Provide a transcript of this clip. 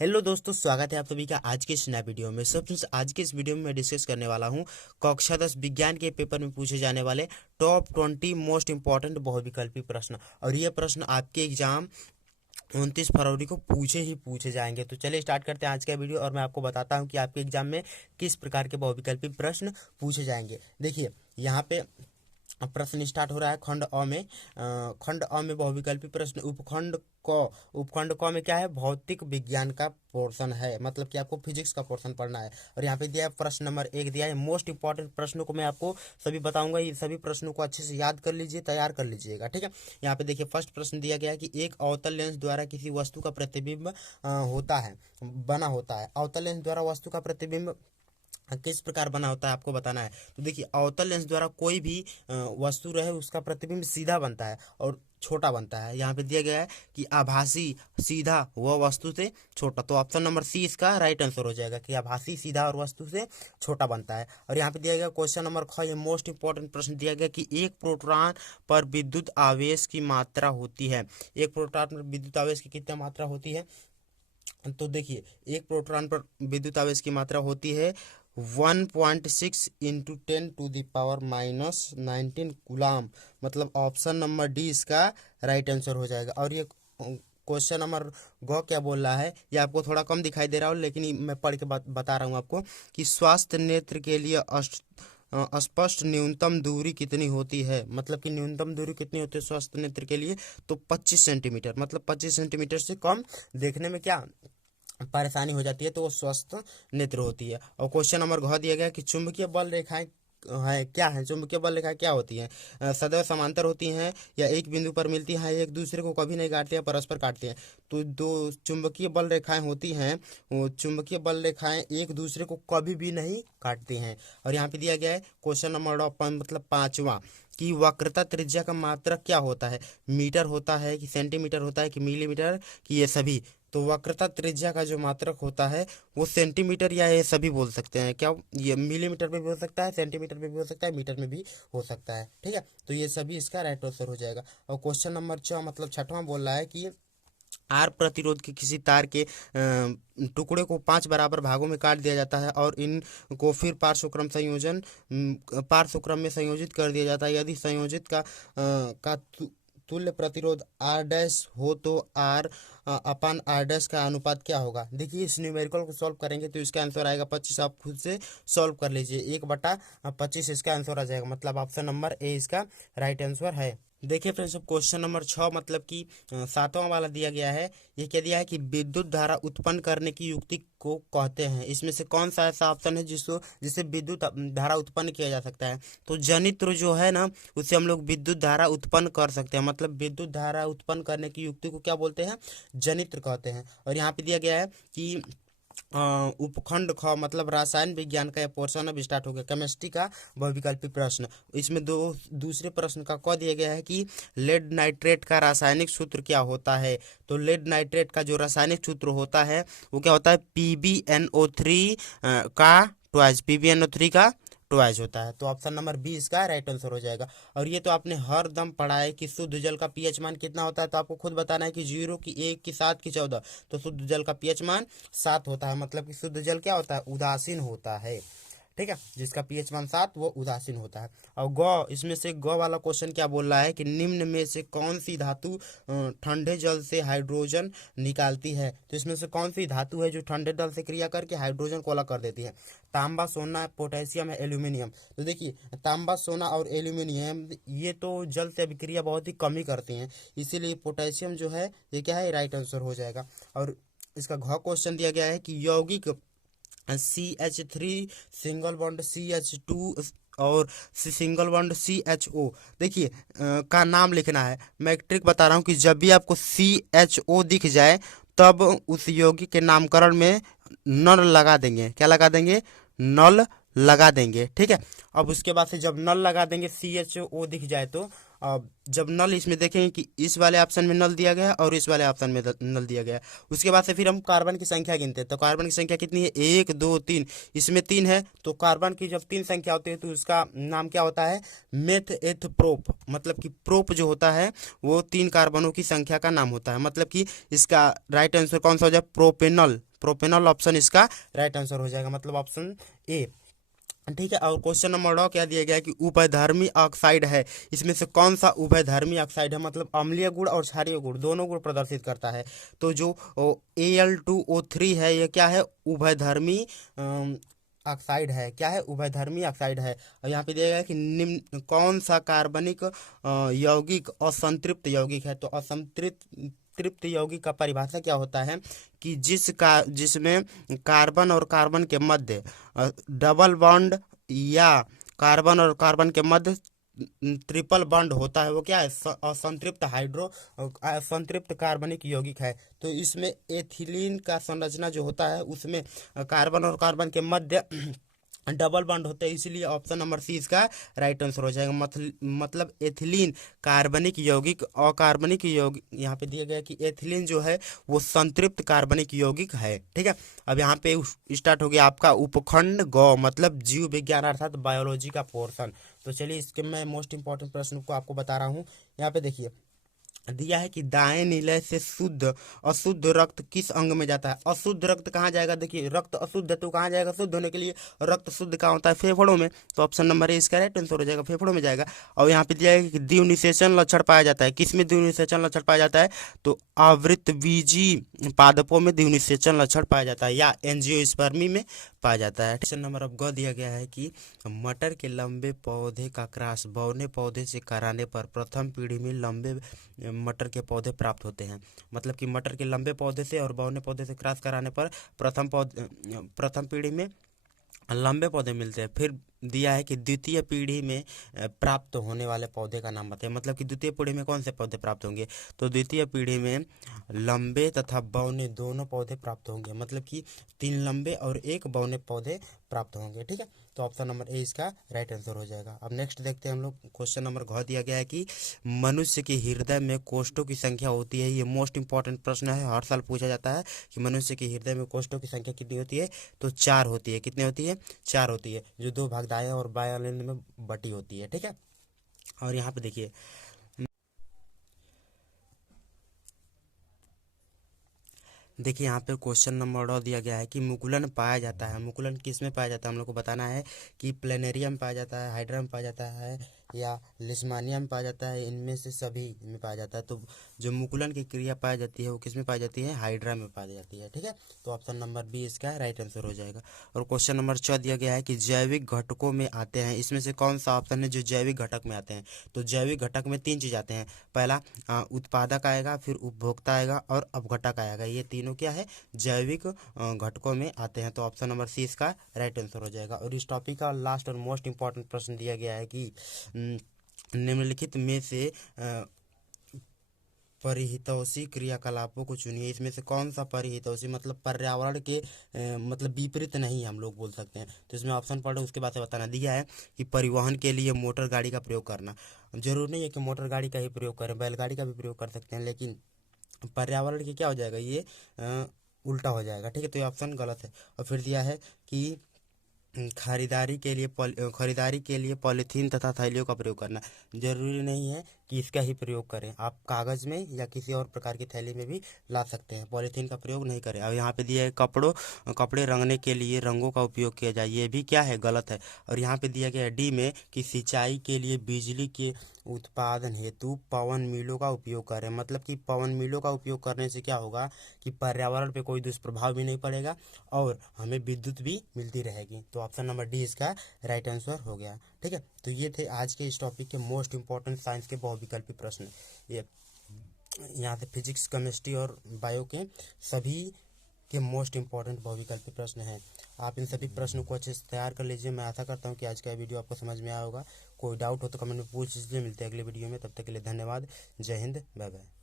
Hello दोस्तों, स्वागत है आप सभी का आज के इस नए वीडियो में। सब फ्रेंड्स, आज के इस वीडियो में मैं डिस्कस करने वाला हूं कक्षा 10 विज्ञान के पेपर में पूछे जाने वाले टॉप 20 मोस्ट इंपॉर्टेंट बहुविकल्पी प्रश्न। और ये प्रश्न आपके एग्जाम 29 फरवरी को पूछे जाएंगे। तो चलिए स्टार्ट करते हैं आज का वीडियो और मैं आपको बताता हूं कि आपके एग्जाम में किस प्रकार के बहुविकल्पी प्रश्न पूछे जाएंगे। देखिए यहाँ पे प्रश्न स्टार्ट हो रहा है खंड अ में। खंड अ में बहुविकल्पी प्रश्न उपखंड क में क्या है, भौतिक विज्ञान का पोर्शन है, मतलब कि आपको फिजिक्स का पोर्शन पढ़ना है। और यहाँ पे दिया है प्रश्न नंबर 1 दिया है। मोस्ट इंपॉर्टेंट प्रश्नों को मैं आपको सभी बताऊंगा, ये सभी प्रश्नों को अच्छे से याद कर लीजिए, तैयार कर लीजिएगा, ठीक है। यहाँ पे देखिए फर्स्ट प्रश्न दिया गया है कि एक अवतल लेंस द्वारा किसी वस्तु का प्रतिबिंब बना होता है। अवतल लेंस द्वारा वस्तु का प्रतिबिंब किस प्रकार बना होता है आपको बताना है। तो देखिए अवतल लेंस द्वारा कोई भी वस्तु रहे उसका प्रतिबिंब सीधा बनता है और छोटा बनता है। यहाँ पे दिया गया है कि आभासी सीधा वह वस्तु से छोटा, तो ऑप्शन नंबर सी इसका राइट आंसर हो जाएगा कि आभासी सीधा और वस्तु से छोटा बनता है। और यहाँ पे दिया गया क्वेश्चन नंबर ख, ये मोस्ट इंपॉर्टेंट प्रश्न दिया गया कि एक प्रोटॉन पर विद्युत आवेश की मात्रा होती है। एक प्रोटॉन पर विद्युत आवेश की कितनी मात्रा होती है, तो देखिए एक प्रोटॉन पर विद्युत आवेश की मात्रा होती है 1.6 इंटू 10⁻⁻19 कूलाम। मतलब ऑप्शन नंबर डी इसका राइट आंसर हो जाएगा। और ये क्वेश्चन नंबर ग क्या बोल रहा है, ये आपको थोड़ा कम दिखाई दे रहा हो, लेकिन मैं पढ़ के बता रहा हूँ आपको कि स्वास्थ्य नेत्र के लिए स्पष्ट न्यूनतम दूरी कितनी होती है। मतलब कि न्यूनतम दूरी कितनी होती है स्वस्थ नेत्र के लिए, तो 25 सेंटीमीटर। मतलब 25 सेंटीमीटर से कम देखने में क्या परेशानी हो जाती है तो वो स्वस्थ नेत्र होती है। और क्वेश्चन नंबर घ दिया गया कि चुंबकीय बल रेखाएं है क्या है, चुंबकीय बल रेखाएं क्या होती हैं, सदैव समांतर होती हैं या एक बिंदु पर मिलती हैं, एक दूसरे को कभी नहीं काटती हैं, परस्पर काटती हैं। तो दो चुंबकीय बल रेखाएं होती हैं, वो चुंबकीय बल रेखाएं एक दूसरे को कभी भी नहीं काटती हैं। और यहाँ पे दिया गया है क्वेश्चन नंबर मतलब 5वां कि वक्रता त्रिज्या का मात्रक क्या होता है, मीटर होता है कि सेंटीमीटर होता है कि मिलीमीटर कि ये सभी। तो वक्रता त्रिज्या का जो मात्रक होता है वो सेंटीमीटर या ये सभी बोल सकते हैं क्या, ये मिलीमीटर में भी हो सकता है, सेंटीमीटर में भी हो सकता है, मीटर में भी हो सकता है, ठीक है। तो ये सभी इसका राइट आंसर हो जाएगा। और क्वेश्चन नंबर 6 मतलब 6वां बोल रहा है कि आर प्रतिरोध के किसी तार के टुकड़े को 5 बराबर भागों में काट दिया जाता है और इनको फिर पार्श्वक्रम में संयोजित कर दिया जाता है। यदि संयोजित का तुल्य प्रतिरोध आर डैश हो तो आर अपन आर डैश का अनुपात क्या होगा। देखिए इस न्यूमेरिकल को सॉल्व करेंगे तो इसका आंसर आएगा 25। आप खुद से सॉल्व कर लीजिए, 1/25 इसका आंसर आ जाएगा। मतलब ऑप्शन नंबर ए इसका राइट आंसर है। देखिए फ्रेंड्स, अब क्वेश्चन नंबर 6 मतलब कि 7वां वाला दिया गया है। ये क्या दिया है कि विद्युत धारा उत्पन्न करने की युक्ति को कहते हैं। इसमें से कौन सा ऐसा ऑप्शन है जिससे विद्युत धारा उत्पन्न किया जा सकता है। तो जनित्र जो है ना, उससे हम लोग विद्युत धारा उत्पन्न कर सकते हैं। मतलब विद्युत धारा उत्पन्न करने की युक्ति को क्या बोलते हैं, जनित्र कहते हैं। और यहाँ पे दिया गया है कि उपखंड ख मतलब रसायन विज्ञान का यह पोर्शन अब स्टार्ट हो गया, केमिस्ट्री का बहुविकल्पी प्रश्न। इसमें दूसरे प्रश्न का क दिया गया है कि लेड नाइट्रेट का रासायनिक सूत्र क्या होता है। तो लेड नाइट्रेट का जो रासायनिक सूत्र होता है वो क्या होता है, PbNO3 का ट्वाइस होता है। तो ऑप्शन नंबर बी इसका राइट आंसर हो जाएगा। और ये तो आपने हर दम पढ़ा है कि शुद्ध जल का पीएच मान कितना होता है। तो आपको खुद बताना है कि 0 की 1 की 7 की 14। तो शुद्ध जल का पीएच मान 7 होता है। मतलब कि शुद्ध जल क्या होता है, उदासीन होता है, ठीक है। जिसका पीएच मान 7 वो उदासीन होता है। और इसमें से वाला क्वेश्चन क्या बोल रहा है कि निम्न में से कौन सी धातु ठंडे जल से हाइड्रोजन निकालती है। तो इसमें से कौन सी धातु है जो ठंडे जल से क्रिया करके हाइड्रोजन को अलग कर देती है। तांबा, सोना, पोटेशियम, एल्यूमिनियम। तो देखिए तांबा, सोना और एल्यूमिनियम ये तो जल से अभिक्रिया बहुत ही कम ही करती हैं, इसीलिए पोटेशियम जो है ये क्या है, राइट आंसर हो जाएगा। और इसका क्वेश्चन दिया गया है कि यौगिक CH3 सिंगल बॉन्ड CH2 और सिंगल बॉन्ड CHO, देखिए का नाम लिखना है। मैं एक ट्रिक बता रहा हूँ कि जब भी आपको CHO दिख जाए तब उस यौगिक के नामकरण में नल लगा देंगे। क्या लगा देंगे, नल लगा देंगे, ठीक है। अब उसके बाद से जब नल लगा देंगे CHO दिख जाए तो जब नल इसमें देखेंगे कि इस वाले ऑप्शन में नल दिया गया है और इस वाले ऑप्शन में नल दिया गया है, उसके बाद से फिर हम कार्बन की संख्या गिनते हैं। तो कार्बन की संख्या कितनी है, 1 2 3, इसमें 3 है। तो कार्बन की जब 3 संख्या होती है तो उसका नाम क्या होता है, मेथ एथ प्रोप। मतलब कि प्रोप जो होता है वो 3 कार्बनों की संख्या का नाम होता है। मतलब कि इसका राइट आंसर कौन सा हो जाए, प्रोपेनॉल। प्रोपेनॉल ऑप्शन इसका राइट आंसर हो जाएगा, मतलब ऑप्शन ए। ठीक है। और क्वेश्चन नंबर 9 क्या दिया गया है कि उभयधर्मी ऑक्साइड है, इसमें से कौन सा उभयधर्मी ऑक्साइड है, मतलब अम्लीय गुण और क्षारीय गुण दोनों गुण प्रदर्शित करता है। तो जो Al2O3 है ये क्या है, उभयधर्मी ऑक्साइड है। क्या है, उभयधर्मी ऑक्साइड है। और यहाँ पे दिया गया है कि निम्न कौन सा कार्बनिक यौगिक असंतृप्त यौगिक है। तो असंतृप्त यौगिक का परिभाषा क्या होता है कि जिसमें कार्बन और कार्बन के मध्य डबल बॉन्ड या कार्बन और कार्बन के मध्य ट्रिपल बॉन्ड होता है, वो क्या है, असंतृप्त असंतृप्त कार्बनिक यौगिक है। तो इसमें एथिलीन का संरचना जो होता है उसमें कार्बन और कार्बन के मध्य डबल बॉन्ड होते हैं, इसलिए ऑप्शन नंबर सी इसका राइट आंसर हो जाएगा। मतलब एथिलीन कार्बनिक यौगिक, अकार्बनिक यौगिक। यहाँ पे दिया गया कि एथिलीन जो है वो संतृप्त कार्बनिक यौगिक है। ठीक है। अब यहाँ पे स्टार्ट हो गया आपका उपखंड गौ, मतलब जीव विज्ञान अर्थात बायोलॉजी का पोर्शन। तो चलिए इसके मैं मोस्ट इंपॉर्टेंट प्रश्न को आपको बता रहा हूँ। यहाँ पे देखिए दिया है कि दाएं नीले से शुद्ध अशुद्ध रक्त किस अंग में जाता है। अशुद्ध रक्त कहाँ जाएगा, देखिए रक्त अशुद्ध है तो कहाँ जाएगा, शुद्ध होने के लिए रक्त शुद्ध कहाँ होता है, फेफड़ों में। तो ऑप्शन नंबर ए इसका राइट आंसर हो जाएगा, फेफड़ों में जाएगा। और यहाँ पे दिया है कि द्विनिषेचन लक्षण पाया जाता है, किसमें द्विनिषेचन लक्षण पाया जाता है, तो आवृतबीजी पादपों में द्विनिषेचन लक्षण पाया जाता है या एंजियोस्पर्मी में पाया जाता है। क्वेश्चन नंबर अब ग दिया गया है कि मटर के लंबे पौधे का क्रॉस बौने पौधे से कराने पर प्रथम पीढ़ी में लंबे मटर के पौधे प्राप्त होते हैं। मतलब कि मटर के लंबे पौधे से और बौने पौधे से क्रॉस कराने पर प्रथम पीढ़ी में लंबे पौधे मिलते हैं। फिर दिया है कि द्वितीय पीढ़ी में प्राप्त होने वाले पौधे का नाम बताएं। मतलब कि द्वितीय पीढ़ी में कौन से पौधे प्राप्त होंगे, तो द्वितीय पीढ़ी में लंबे तथा बौने दोनों पौधे प्राप्त होंगे। मतलब कि 3 लंबे और 1 बौने पौधे प्राप्त होंगे। ठीक है। तो ऑप्शन नंबर ए इसका राइट आंसर हो जाएगा। अब नेक्स्ट देखते हैं हम लोग। क्वेश्चन नंबर घ दिया गया है कि मनुष्य के हृदय में कोष्ठों की संख्या होती है। ये मोस्ट इंपॉर्टेंट प्रश्न है, हर साल पूछा जाता है कि मनुष्य के हृदय में कोष्ठों की संख्या कितनी होती है, तो 4 होती है। कितनी होती है, 4 होती है, जो 2 भाग दाएं और बाएं में बटी होती है। ठीक है। और यहाँ पे देखिए यहाँ पे क्वेश्चन नंबर दिया गया है कि मुकुलन पाया जाता है। मुकुलन किस में पाया जाता है, हम लोग को बताना है कि प्लेनेरियम पाया जाता है, हाइड्रा में पाया जाता है या लिस्मानिया में पाया जाता है, इनमें से सभी में पाया जाता है। तो जो मुकुलन की क्रिया पाई जाती है वो किस में पाई जाती है, हाइड्रा में पाई जाती है। ठीक है। तो ऑप्शन नंबर बी इसका राइट आंसर हो जाएगा। और क्वेश्चन नंबर 4 दिया गया है कि जैविक घटकों में आते हैं, इसमें से कौन सा ऑप्शन है जो जैविक घटक में आते हैं। तो जैविक घटक में 3 चीज आते हैं। पहला उत्पादक आएगा, फिर उपभोक्ता आएगा और अपघटक आएगा। ये तीनों क्या है, जैविक घटकों में आते हैं। तो ऑप्शन नंबर सी इसका राइट आंसर हो जाएगा। और इस टॉपिक का लास्ट और मोस्ट इंपॉर्टेंट प्रश्न दिया गया है कि निम्नलिखित में से परिहितौषी क्रियाकलापों को चुनिए। इसमें से कौन सा परिहितौषी, मतलब पर्यावरण के मतलब विपरीत नहीं हम लोग बोल सकते हैं। तो इसमें ऑप्शन पढ़ो उसके बाद से बताना। दिया है कि परिवहन के लिए मोटर गाड़ी का प्रयोग करना। जरूर नहीं है कि मोटर गाड़ी का ही प्रयोग करें, बैलगाड़ी का भी प्रयोग कर सकते हैं, लेकिन पर्यावरण की क्या हो जाएगा, ये उल्टा हो जाएगा। ठीक है। तो ये ऑप्शन गलत है। और फिर दिया है कि खरीदारी के लिए पॉलीथीन तथा थैलियों का प्रयोग करना। जरूरी नहीं है कि इसका ही प्रयोग करें, आप कागज़ में या किसी और प्रकार की थैली में भी ला सकते हैं, पॉलीथीन का प्रयोग नहीं करें। अब यहाँ पे दिया है कपड़े रंगने के लिए रंगों का उपयोग किया जाए, ये भी क्या है, गलत है। और यहाँ पे दिया गया है डी में कि सिंचाई के लिए बिजली के उत्पादन हेतु पवन मिलों का उपयोग करें। मतलब कि पवन मिलों का उपयोग करने से क्या होगा कि पर्यावरण पे कोई दुष्प्रभाव भी नहीं पड़ेगा और हमें विद्युत भी मिलती रहेगी। तो ऑप्शन नंबर डी इसका राइट आंसर हो गया। ठीक है। तो ये थे आज के इस टॉपिक के मोस्ट इंपॉर्टेंट साइंस के बहुविकल्पी प्रश्न। ये यहाँ से फिजिक्स, केमिस्ट्री और बायो के सभी के मोस्ट इंपॉर्टेंट बहुविकल्पी प्रश्न हैं। आप इन सभी प्रश्नों को अच्छे से तैयार कर लीजिए। मैं आशा करता हूँ कि आज का वीडियो आपको समझ में आया होगा। कोई डाउट हो तो कमेंट में पूछ लीजिए। मिलते हैं अगले वीडियो में, तब तक के लिए धन्यवाद। जय हिंद, बाय बाय।